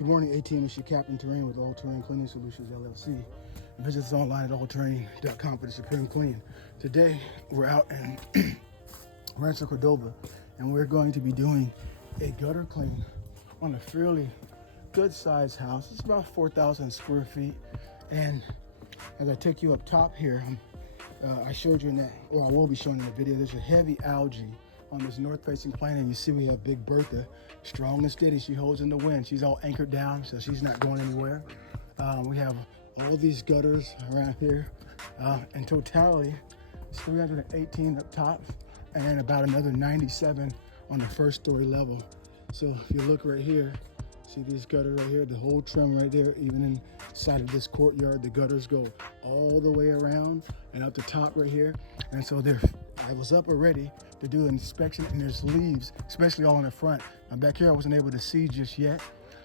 Good morning, A-Team. It's your Captain Terrain with All Terrain Cleaning Solutions, LLC. Visit us online at allterrain.com for the supreme clean. Today, we're out in Rancho Cordova, and we're going to be doing a gutter clean on a fairly good-sized house. It's about 4,000 square feet. And as I take you up top here, I showed you in that, or I will be showing in the video, there's a heavy algae on this north-facing plane, and you see we have Big Bertha, strong and steady. She holds in the wind. She's all anchored down, so she's not going anywhere. We have all these gutters around here. In totality, it's 318 up top, and then about another 97 on the first story level. So if you look right here, see these gutters right here, the whole trim right there, even inside of this courtyard, the gutters go all the way around and up the top right here. And so I was up already to do an inspection, and there's leaves, especially all in the front. Now back here, I wasn't able to see just yet,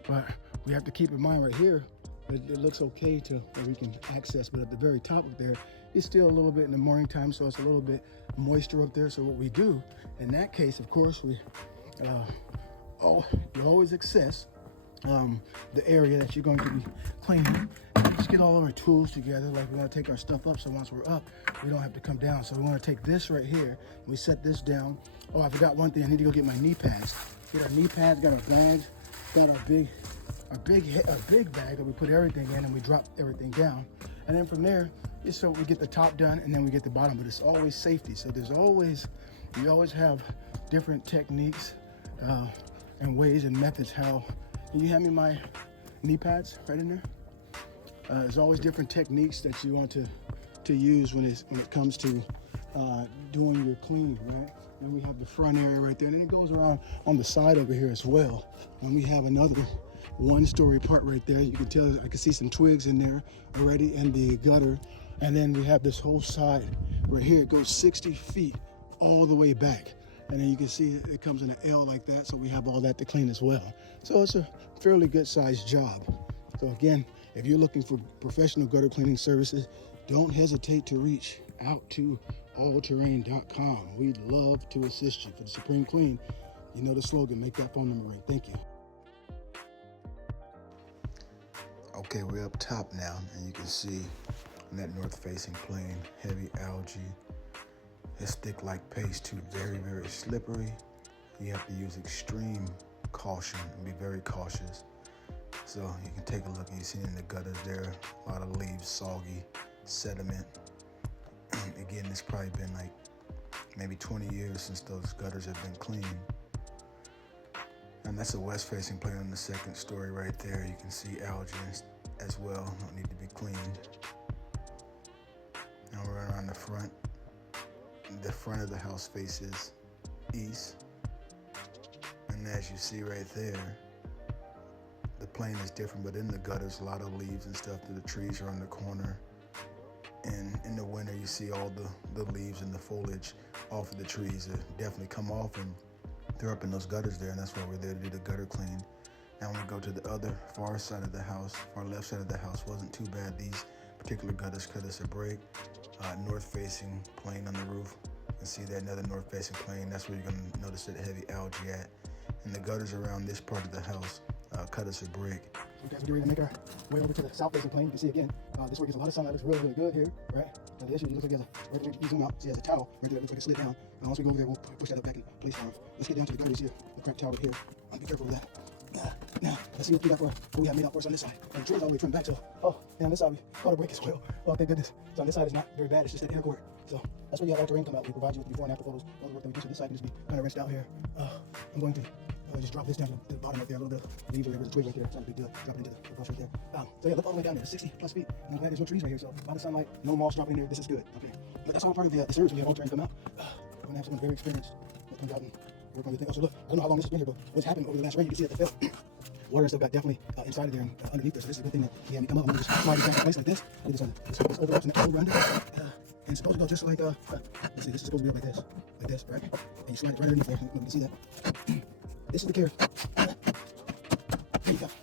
but we have to keep in mind right here, it looks okay to where we can access, but at the very top of there, it's still a little bit in the morning time, so it's a little bit moisture up there. So what we do, in that case, of course, you always access the area that you're going to be cleaning. Just get all of our tools together. Like, we want to take our stuff up, so once we're up, we don't have to come down. So we want to take this right here. We set this down. Oh, I forgot one thing. I need to go get my knee pads. Get our knee pads. Got our bags. Got our big bag that we put everything in, and we drop everything down. And then from there, just so we get the top done, and then we get the bottom. But it's always safety. So we always have different techniques and ways and methods how. Can you hand me my knee pads right in there? There's always different techniques that you want to use when it comes to doing your clean, right? And we have the front area right there, and then it goes around on the side over here as well. And we have another one-story part right there. You can tell, I can see some twigs in there already in the gutter. And then we have this whole side right here. It goes 60 feet all the way back. And then you can see it comes in an L like that, so we have all that to clean as well. So it's a fairly good sized job. So again, if you're looking for professional gutter cleaning services, don't hesitate to reach out to allterrain.com. We'd love to assist you. For the supreme clean, you know the slogan, make that phone number ring. Thank you. Okay, we're up top now, and you can see on that north-facing plane, heavy algae. It's thick like paste too, very, very slippery. You have to use extreme caution and be very cautious. So you can take a look, and you see in the gutters there, a lot of leaves, soggy, sediment. Again, it's probably been like maybe 20 years since those gutters have been cleaned. And that's a west-facing plane on the second story right there. You can see algae as well, don't need to be cleaned. Now we're around the front. The front of the house faces east, and as you see right there, the plane is different, but in the gutters, a lot of leaves and stuff. The trees are on the corner, and in the winter, you see all the leaves and the foliage off of the trees definitely come off, and they're up in those gutters there, and that's why we're there to do the gutter clean. Now when we go to the other far side of the house, far left side of the house, wasn't too bad. These particular gutters cut us a break. North-facing plane on the roof. You can see that another north-facing plane. That's where you're going to notice that heavy algae at. And the gutters around this part of the house cut us a break. So guys, we're getting ready to make our way over to the south-facing plane. You can see again, this way gets a lot of sunlight. Looks really, really good here, right? Now the issue, it looks like right there, you zoom out, see it has a towel right there. It looks like it slid down. And once we go over there, we'll push that up back in place for us. Let's get down to the gutter. You see the cracked towel right here. Be careful with that. Now, let's see what we got what we have made out for us on this side. And the trees all the way trimmed back, so, on this side we got a break as well. Oh, thank goodness. So on this side it's not very bad, it's just that inner court. So that's where you have our terrain come out. We provide you with the before and after photos. All the work that we do, so this side can just be kind of rinsed out here. I'm going to just drop this down to the bottom right there, a little bit of leaves or there's a twig right there. It's not a big deal. Drop it into the brush right there. So yeah, look all the way down there, 60 plus feet. And I'm glad there's no trees right here, so a lot of sunlight, no moss dropping in there. This is good. Okay. But that's all part of the service when you have all terrain come out. We're going to have someone very experienced that comes out and work on the thing. Also, look, I don't know how long this has been here, but what's happened over the last rain, you can see that the fill. Water and stuff got definitely inside of there and underneath there, so this is a good thing that he had me come up. I'm going to just slide it down in place like this. I do this overlaps and that over under. And it's supposed to go just like, let's see, this is supposed to be like this, right? And you slide it right underneath there. You can see that. This is the care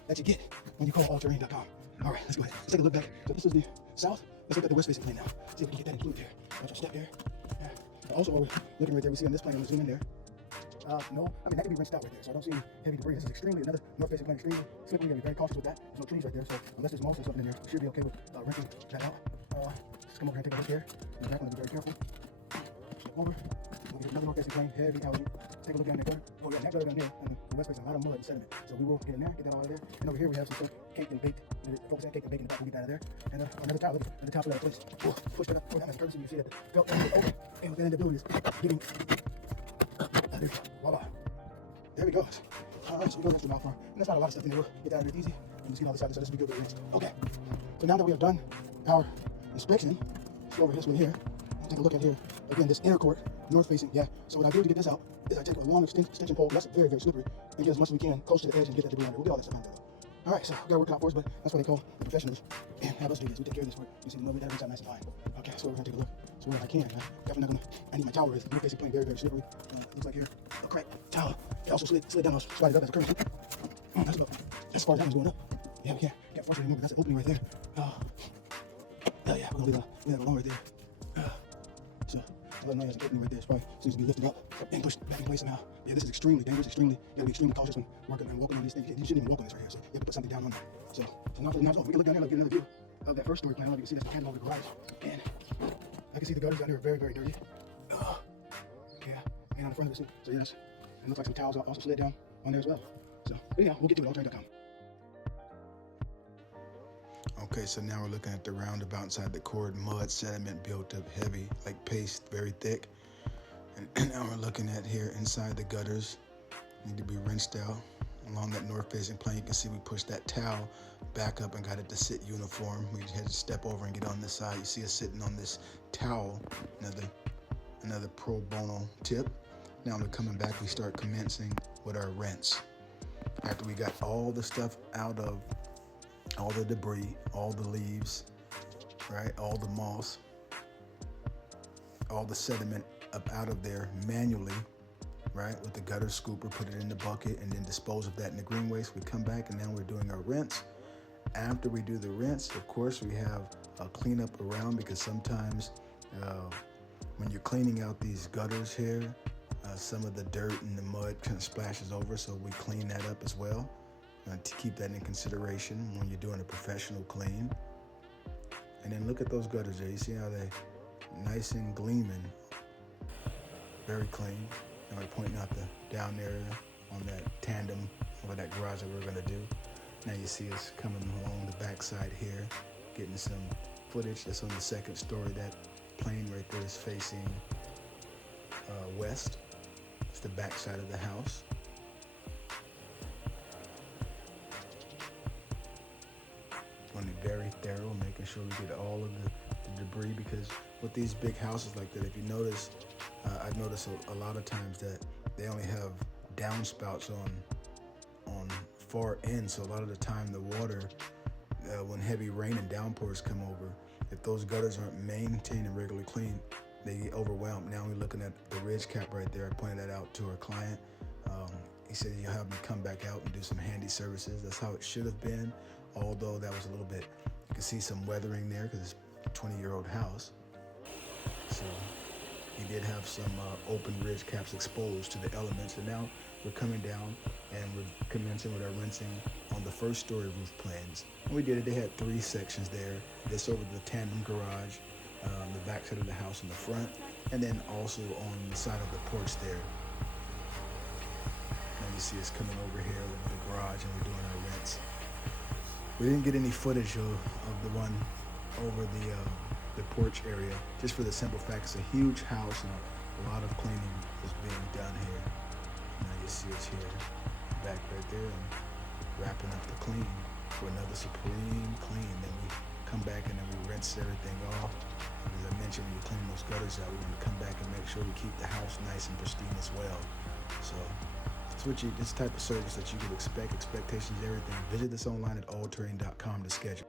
that you get when you call allterrain.com. All right, let's go ahead. Let's take a look back. So this is the south. Let's look at the west facing plane now. See if we can get that included here. Watch our step here. Also, while we're looking right there, we see on this plane, I'm gonna zoom in there. No, I mean, that can be rinsed out right there, so I don't see any heavy debris. This is extremely, another North facing plane extremely slippery. You gotta be very cautious with that. There's no trees right there, so unless there's moss or something in there, we should be okay with rinsing that out. Just come over here and take a look here. In the back, be very careful. Step over. We'll get another north facing plane, heavy algae. Take a look down there. Oh yeah, that gutter down there, and the west face a lot of mud and sediment. So we will get in there, get that out of there. And over here we have some stuff caked and baked. Focus on caked and baked in the back. We'll get that out of there. And another towel, another towel for that place. Oh, push that up, pull down as a courtesy. You see that the belt down is open. And what they end up doing is getting. Voila. There we go. So we go next to the mouth farm. And there's not a lot of stuff in there. We'll get that out of there easy. And just get all this out of there, so this will be good for the rinse. Okay. So now that we have done our inspection, let's go over this one here. Take a look at here. Again, this inner court, north facing. Yeah. So what I do to get this out is I take a long extension pole. That's very, very slippery. And get as much as we can close to the edge and get that debris out of there. We'll get all this stuff out there though. All right, so we gotta work it out for us, but that's what they call the professionals and have us do this. We take care of this work. You see the mud, we gotta rinse out nice and fine. Okay, so we're gonna take a look. So where I can, definitely not gonna. I need my towel raised. North facing plane, very, very slippery. Looks like here a crack towel. It also slid down. I'll slide it up as a courtesy. That's about as far as that one's going up. Yeah, we can't force it anymore. But that's an opening right there. Oh yeah, we're gonna leave that alone right there. So I don't know, there's an opening right there. It's probably seems to be lifted up and pushed back in place somehow. Yeah, this is extremely dangerous. You gotta be extremely cautious when working and walking on these things. You shouldn't even walk on this right here. So you have to put something down on there. So now for the knobs off, we can look down there, get another view of that first story plan. I don't know if you can see this handle over the garage, and I can see the gutters down there are very, very dirty. Yeah, and on the front of this, so yes, it looks like some towels also slid down on there as well. So yeah, we'll get to it. allterrain.com. Okay, so now we're looking at the roundabout inside the cord, mud, sediment built up heavy, like paste, very thick. And now we're looking at here inside the gutters, need to be rinsed out. Along that north facing plane, you can see we pushed that towel back up and got it to sit uniform. We had to step over and get on this side. You see us sitting on this towel, another pro bono tip. Now we're coming back, we start commencing with our rinse. After we got all the stuff out of all the debris, all the leaves, right, all the moss, all the sediment up out of there manually, right, with the gutter scooper, put it in the bucket and then dispose of that in the green waste. We come back and now we're doing our rinse. After we do the rinse, of course, we have a cleanup around, because sometimes when you're cleaning out these gutters here, some of the dirt and the mud kind of splashes over, so we clean that up as well. To keep that in consideration when you're doing a professional clean. And then look at those gutters there. You see how they nice and gleaming, very clean. And we're pointing out the down area on that tandem over that garage that we're gonna do. Now you see us coming along the backside here, getting some footage. That's on the second story. That plane right there is facing west. It's the backside of the house. Want to be very thorough, making sure we get all of the debris, because with these big houses like that, if you notice, I've noticed a lot of times that they only have downspouts on far ends, so a lot of the time the water, when heavy rain and downpours come over, if those gutters aren't maintained and regularly clean, they get overwhelmed. Now we're looking at the ridge cap right there. I pointed that out to our client. He said he'll have me come back out and do some handy services. That's how it should have been, although that was a little bit, you can see some weathering there because it's a 20-year-old house. So he did have some open ridge caps exposed to the elements. And now we're coming down and we're commencing with our rinsing on the first story roof plans. And we did it. They had 3 sections there. This over the tandem garage, the back side of the house in the front, and then also on the side of the porch there. Now you see us coming over here with the garage and we're doing our rinse. We didn't get any footage of the one over the porch area, just for the simple fact it's a huge house and a lot of cleaning is being done here. Now you see us here, back right there, and wrapping up the clean for another supreme clean. Then we come back and then we rinse everything off. As I mentioned, when you clean those gutters out, we're going to come back and make sure we keep the house nice and pristine as well. So this type of service that you could expect, expectations, everything. Visit us online at allterrain.com to schedule.